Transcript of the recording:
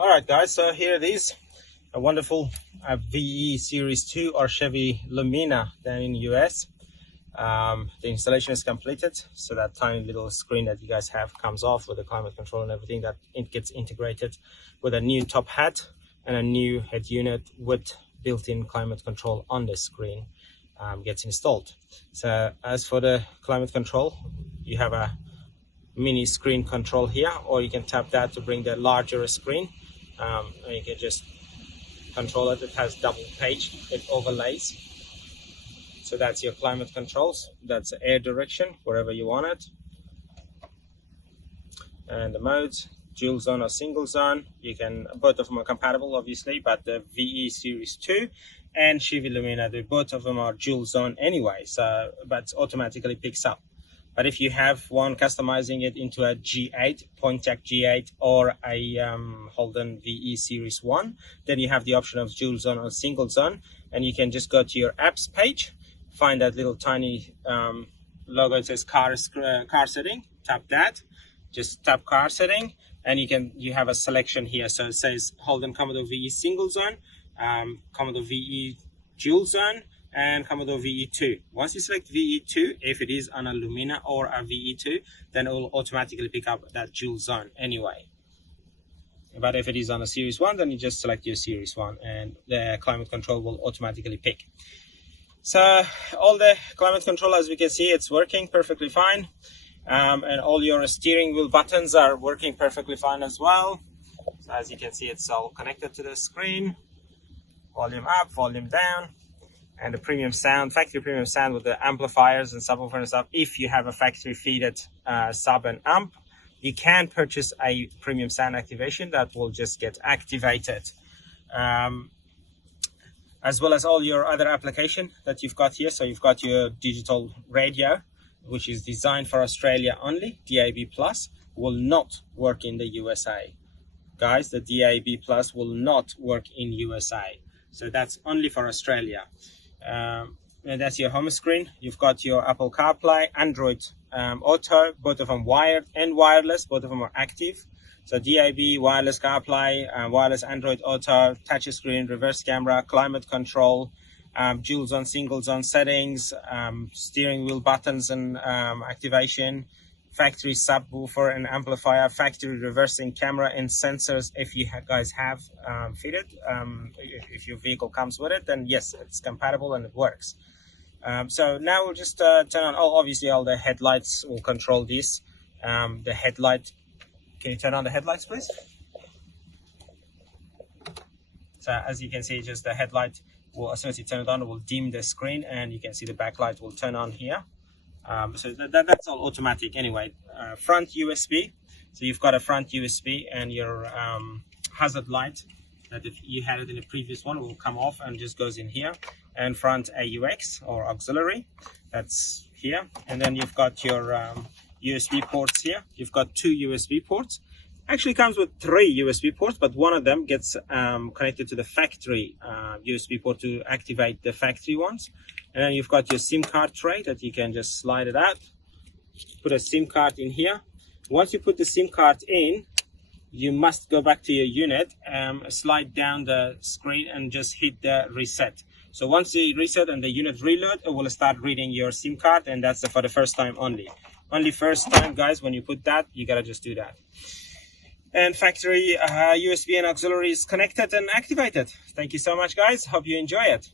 All right, guys, so here it is, a wonderful VE Series 2 or Chevy Lumina down in the US. The installation is completed, so that tiny little screen that you guys have comes off with the climate control and everything. That it gets integrated with a new top hat and a new head unit with built-in climate control on the screen gets installed. So as for the climate control, you have a mini screen control here, or you can tap that to bring the larger screen. And you can just control it. It has double page, it overlays. So that's your climate controls. That's air direction, wherever you want it. And the modes, dual zone or single zone. You can, both of them are compatible obviously, but the VE Series 2 and Chevy Lumina, both of them are dual zone anyway, so but automatically picks up. But if you have one customizing it into a G8, Pontiac G8 or a Holden VE Series 1, then you have the option of dual zone or single zone, and you can just go to your apps page, find that little tiny logo. It says car setting, tap that, just tap car setting, and you have a selection here. So it says Holden Commodore VE single zone, Commodore VE dual zone, and Commodore VE2. Once you select VE2, if it is on a Lumina or a VE2, then it will automatically pick up that dual zone anyway. But if it is on a Series 1, then you just select your Series 1 and the climate control will automatically pick. So all the climate control, as we can see, it's working perfectly fine. And all your steering wheel buttons are working perfectly fine as well. So as you can see, it's all connected to the screen. Volume up, volume down. And the premium sound, factory premium sound with the amplifiers and subwoofer and stuff. If you have a factory feeded sub and amp, you can purchase a premium sound activation that will just get activated. As well as all your other application that you've got here. So you've got your digital radio, which is designed for Australia only. DAB Plus will not work in the USA. Guys, the DAB Plus will not work in USA. So that's only for Australia. And that's your home screen. You've got your Apple CarPlay, Android Auto, both of them wired and wireless, both of them are active. So DAB, wireless CarPlay, wireless Android Auto, touch screen, reverse camera, climate control, dual zone, single zone settings, steering wheel buttons and activation, factory subwoofer and amplifier, factory reversing camera and sensors. If you guys have fitted, if your vehicle comes with it, then yes, it's compatible and it works. So now we'll just turn on, obviously all the headlights will control this. The headlight, can you turn on the headlights please? So as you can see, just the headlight will, as soon as you turn it on, it will dim the screen, and you can see the backlight will turn on here. So that's all automatic anyway. Front USB, so you've got a front USB, and your hazard light that if you had it in the previous one will come off and just goes in here. And front AUX or auxiliary, that's here. And then you've got your USB ports here. You've got 2 USB ports. Actually comes with 3 USB ports, but one of them gets connected to the factory USB port to activate the factory ones. And then you've got your SIM card tray that you can just slide it out, put a SIM card in here. Once you put the SIM card in, you must go back to your unit, slide down the screen and just hit the reset. So once you reset and the unit reload, it will start reading your SIM card, and that's for the first time only. Only first time, guys, when you put that, you gotta just do that. And factory USB and auxiliary is connected and activated. Thank you so much, guys. Hope you enjoy it.